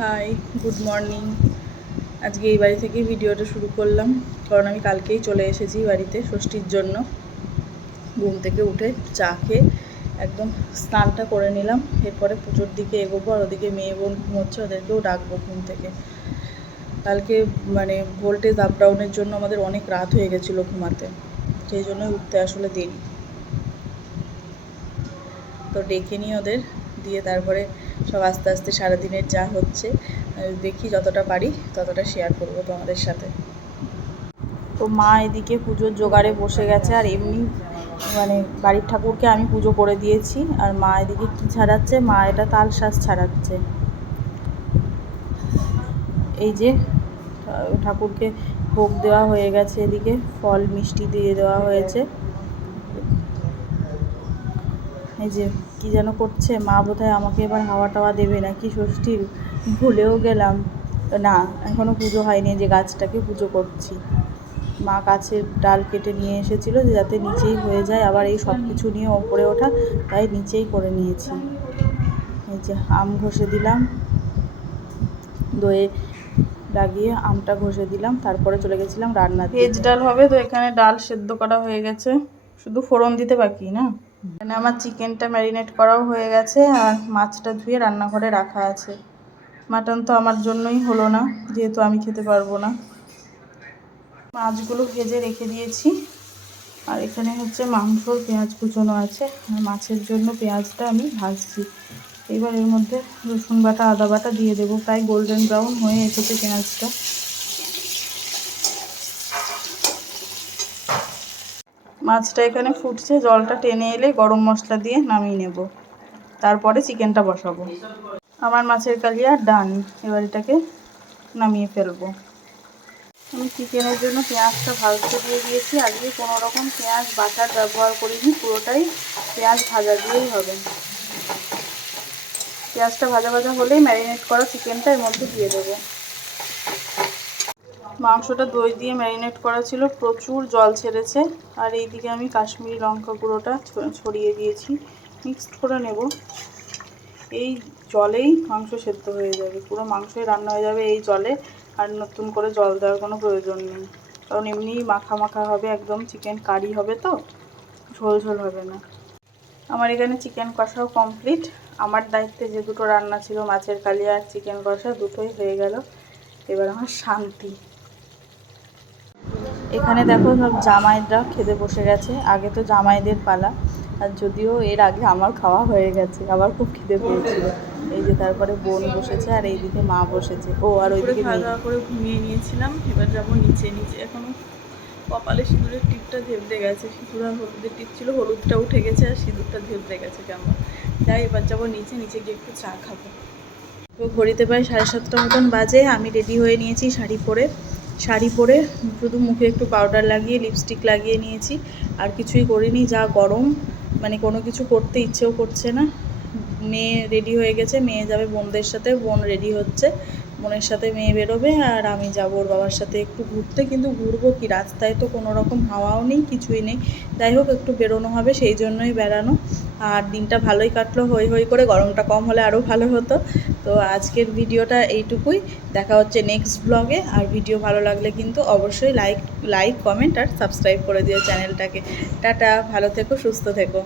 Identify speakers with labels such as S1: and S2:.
S1: Hi good morning আজকে এই বাড়ি থেকেই ভিডিওটা শুরু করলাম, কারণ আমি কালকেই চলে এসেছি বাড়িতে ষষ্ঠীর জন্য। ঘুম থেকে উঠে চা খেয়ে একদম স্নানটা করে নিলাম, এরপরে পুজোর দিকে এগোবো আর ওদিকে মেয়ে বোন ঘুমোচ্ছে, ওদেরকেও ডাকবো ঘুম থেকে। কালকে মানে ভোল্টেজ আপ ডাউনের জন্য আমাদের অনেক রাত হয়ে গেছিল ঘুমাতে, সেই জন্যই উঠতে আসলে দেরি। তো ডেকে নিই ওদের, দিয়ে তারপরে সব আস্তে আস্তে সারাদিনের যা হচ্ছে দেখি যতটা পারি, ততটা শেয়ার করব তোমাদের সাথে। তো মা এদিকে পুজোর জোগাড়ে বসে গেছে, আর এমনি মানে বাড়ির ঠাকুরকে আমি পুজো করে দিয়েছি, আর মা এদিকে কী ছাড়াচ্ছে? মা এটা তাল শ্বাস ছাড়াচ্ছে। এই যে, ঠাকুরকে ভোগ দেওয়া হয়ে গেছে এদিকে, ফল মিষ্টি দিয়ে দেওয়া হয়েছে। এই যে কি যেন করছে, মা বোধহয় আমাকে এবার হাওয়া টাওয়া দেবে নাকি ষষ্ঠীর? ভুলেও গেলাম। না এখনও পুজো হয়নি যে গাছটাকে পুজো করছি। মা গাছের ডাল কেটে নিয়ে এসেছিল যে যাতে নিচেই হয়ে যায়, আবার এই সব কিছু নিয়ে ওপরে ওঠা, তাই নিচেই করে নিয়েছি। এই যে আম ঘষে দিলাম দইয়ে লাগিয়ে আমটা ঘষে দিলাম, তারপরে চলে গেছিলাম রান্না ভেজ ডাল হবে, তো এখানে ডাল সেদ্ধ করা হয়ে গেছে। শুধু ফোড়ন দিতে বাকি, না? আমার চিকেনটা ম্যারিনেট করাও হয়ে গেছে আর মাছটা ধুয়ে রান্নাঘরে রাখা আছে। মাটন তো আমার জন্যই হলো না, যেহেতু আমি খেতে পারব না। মাছগুলো ভেজে রেখে দিয়েছি। আর এখানে হচ্ছে মাংসর পেঁয়াজ কুচোনো আছে। আর মাছের জন্য পেঁয়াজটা আমি ভাজছি। এবার এর মধ্যে রসুন বাটা, আদা বাটা দিয়ে দেবো। প্রায় গোল্ডেন ব্রাউন হয়ে এসেছে পেঁয়াজটা। মাছটা এখানে ফুটছে, জলটা টেনে এলে গরম মশলা দিয়ে নামিয়ে নেব। তারপরে চিকেনটা বসাবো। আমার মাছের কালিয়া ডান। এবার এটাকে নামিয়ে ফেলব। আমি চিকেনের জন্য পেঁয়াজটা ভাজতে দিয়ে দিয়েছি। আজকে কোনো রকম পেঁয়াজ বাটার ব্যবহার করিনি, পুরোটাই পেঁয়াজ ভাজা দিয়েই হবে। পেঁয়াজটা ভাজা ভাজা হলেই ম্যারিনেট করা চিকেনটা এর মধ্যে দিয়ে দেবো। মাংসটা দই দিয়ে ম্যারিনেট করা ছিল, প্রচুর জল ছেড়েছে। আর এইদিকে আমি কাশ্মীরি লঙ্কা গুঁড়োটা ছড়িয়ে দিয়েছি, মিক্সড করে নেব। এই জলেই মাংস সেদ্ধ হয়ে যাবে, পুরো মাংসই রান্না হয়ে যাবে এই জলে, আর নতুন করে জল দেওয়ার কোনো প্রয়োজন নেই। কারণ এমনিই মাখা মাখা হবে একদম, চিকেন কারি হবে তো, ঝোল ঝোল হবে না। আমার এখানে চিকেন কষাও কমপ্লিট। আমার দায়িত্বে যে দুটো রান্না ছিল, মাছের কালিয়া আর চিকেন কষা, দুটোই হয়ে গেল। এবার আমার শান্তি। এখানে দেখো সব জামাইরা খেতে বসে গেছে। আগে তো জামাইদের পালা আর যদিও এর আগে আমার খাওয়া হয়ে গেছে আবার খুব খিদে পেয়েছিল। এই যে তারপরে বোন বসেছে আর এইদিকে মা বসেছে। ও আর ওইদিকে খাওয়া দাওয়া করে ঘুমিয়ে নিয়েছিলাম এবার যাব নিচে। নিচে এখনও কপালে সিঁদুরের টিপটা ধেপতে গেছে। সিঁদুর আর হলুদের টিপ ছিল হলুদটা উঠে গেছে আর সিঁদুরটা ধেপতে গেছে কেমন। যাই এবার যাব নিচে নিচে গিয়ে একটু চা খাব। তো ঘড়িতে প্রায় সাড়ে সাতটা মতন বাজে আমি রেডি হয়ে নিয়েছি শাড়ি পরে। শাড়ি পরে শুধু মুখে একটু পাউডার লাগিয়ে লিপস্টিক লাগিয়ে নিয়েছি। আর কিছুই করিনি, যা গরম মানে কোনো কিছু করতে ইচ্ছেও করছে না। মেয়ে রেডি হয়ে গেছে, মেয়ে যাবে বোনদের সাথে, বোন রেডি হচ্ছে। বোনের সাথে মেয়ে বেরোবে আর আমি যাব ওর বাবার সাথে একটু ঘুরতে, কিন্তু ঘুরবো কি? রাস্তায় তো কোনো রকম হাওয়াও নেই, কিছুই নেই। যাই হোক, একটু বেরোনো হবে, সেই জন্যই বেড়ানো। আর দিনটা ভালোই কাটলো হই হই করে, গরমটা কম হলে আরও ভালো হতো। তো আজকের ভিডিওটা এইটুকুই। দেখা হচ্ছে নেক্সট ব্লগে আর ভিডিও ভালো লাগলে কিন্তু অবশ্যই লাইক লাইক কমেন্ট আর সাবস্ক্রাইব করে দিও চ্যানেলটাকে। টাটা, ভালো থেকো, সুস্থ থেকো।